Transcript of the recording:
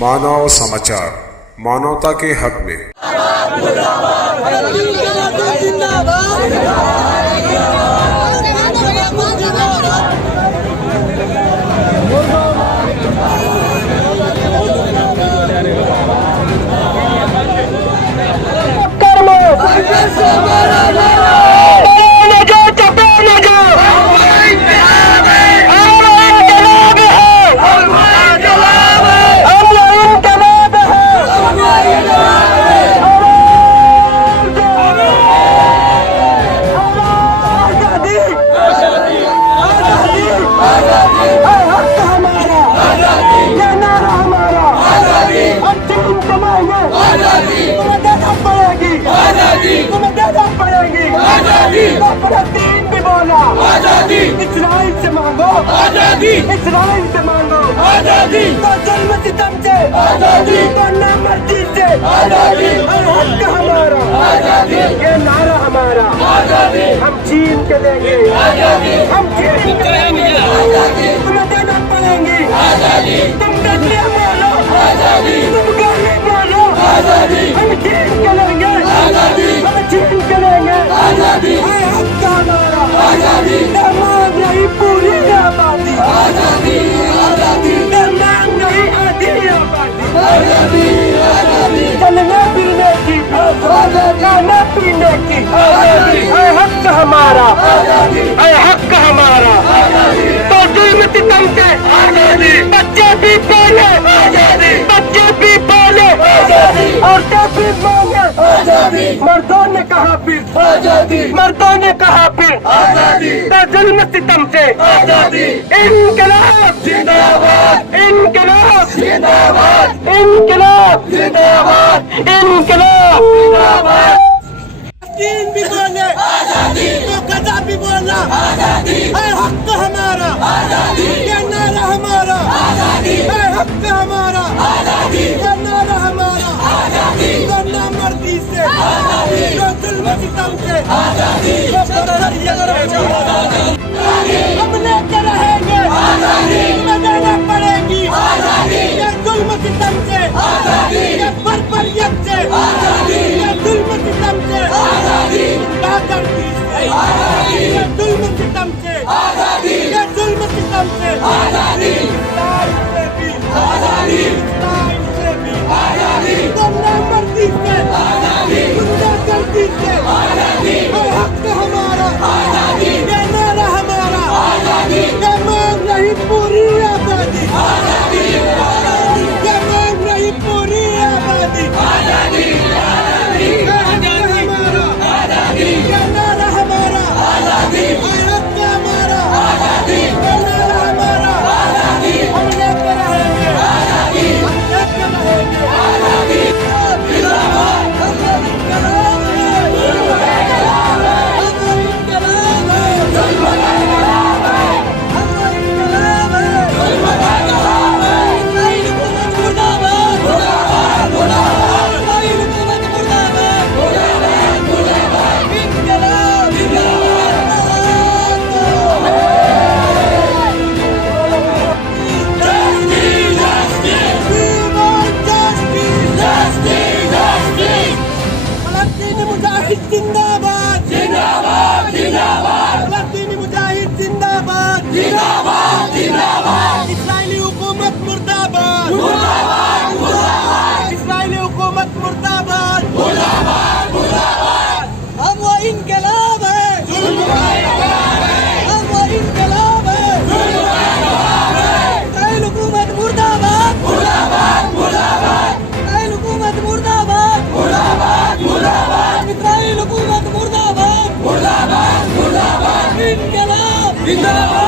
मानव समाचार, मानवता के हक में। आजादी इस्राइल से मांगो, आजादी इस्राइल से मांगो, आजादी तो जुल्म सितम से, आजादी तो नामर्दी से, आजादी हक हमारा, आजादी ये नारा हमारा, आजादी हम छीन के लेंगे, आजादी हम छीन के लेंगे, आजादी तुम्हें देना पड़ेंगे, आजादी तुम डरने बोलो, आजादी तुम गाने बोलो, आजादी हम छीन के लेंगे, आजादी हम छीन के लेंगे, आजादी हक हमारा, आजादी मांग नहीं पूरी आबादी, आजादी आजादी मांग नहीं आधी आबादी, आजादी आजादी चलने फिरने की, खाना पीने की, आजादी हक हमारा, आजादी हक हमारा, आजादी तो जुल्म सितम से, आजादी बच्चे भी पाले, आजादी बच्चे भी पाले, आजादी औरतें भी मांगे, आजादी मर्दों ने कहा फिर, आजादी मर्दों ने कहा फिर, आजादी तो जुल्म सितम से, आजादी इनकलाब जिंदाबाद, इनकलाब जिंदाबाद, इनकलाब जिंदाबाद, इनकलाब जिंदाबाद। तीन भी बोले आजादी, तो गजा भी बोला आजादी, है हक हमारा, आजादी ये नारा हमारा, आजादी है हक हमारा, आजादी ये नारा हमारा, आजादी तो नामर्दी से, आजादी तो जुल्म सितम से, आजादी तो बदरियत से, हम लेके रहेंगे, आजादी तुम्हें देना पड़ेगी, आजादी ये जुल्म सितम से, आजादी ये बर्बरियत से, आजादी ये जुल्म सितम से, आजादी नामर्दी से, आजादी ये जुल्म सितम से, आजादी ये जुल्म सितम से, आजादी इस्लाम से भी, आजादी इस्लाम से भी, आजादी तो नामर्दी से, आजादी गुंडागर्दी से, आजादी है हक हमारा, आजादी ये नारा हमारा, आजादी ये मांग नहीं पूरी आबादी, आजादी ये मांग नहीं पूरी आबादी, आजादी ये हक हमारा, आजादी ये नारा हमारा, आजादी है हक हमारा, आजादी ये नारा हमारा, आजादी हम लेके रहेंगे, आजादी हम लेके रहेंगे, आजादी जिंदाबाद, हम इनकलाब है, इनकलाब है, हम इनकलाब है, इनकलाब है, हम इनकलाब है, इनकलाब है, इस्राइल हुकूमत मुर्दाबाद, मुर्दाबाद, मुर्दाबाद, इस्राइल हुकूमत मुर्दाबाद, मुर्दाबाद, मुर्दाबाद, इनकलाब जिंदाबाद, फलस्तीनी मुजाहिद जिंदाबाद, जिंदाबाद, जिंदाबाद, फलस्तीनी मुजाहिद जिंदाबाद, जिंदाबाद, जिंदाबाद, इस्राइली हुकूमत मुर्दाबाद, मुर्दाबाद, मुर्दाबाद, इस्राइली हुकूमत मुर्दाबाद, मुर्दाबाद, मुर्दाबाद, हम वो इनकलाब है, जुल्म का इनकलाब है, हम वो इनकलाब है, जुल्म का इनकलाब है, इस्राइल हुकूमत मुर्दाबाद, मुर्दाबाद, मुर्दाबाद, इस्राइल हुकूमत मुर्दाबाद, मुर्दाबाद, मुर्दाबाद, इस्राइल हुकूमत मुर्दाबाद, मुर्दाबाद, मुर्दाबाद, इनकलाब जिंदाबाद।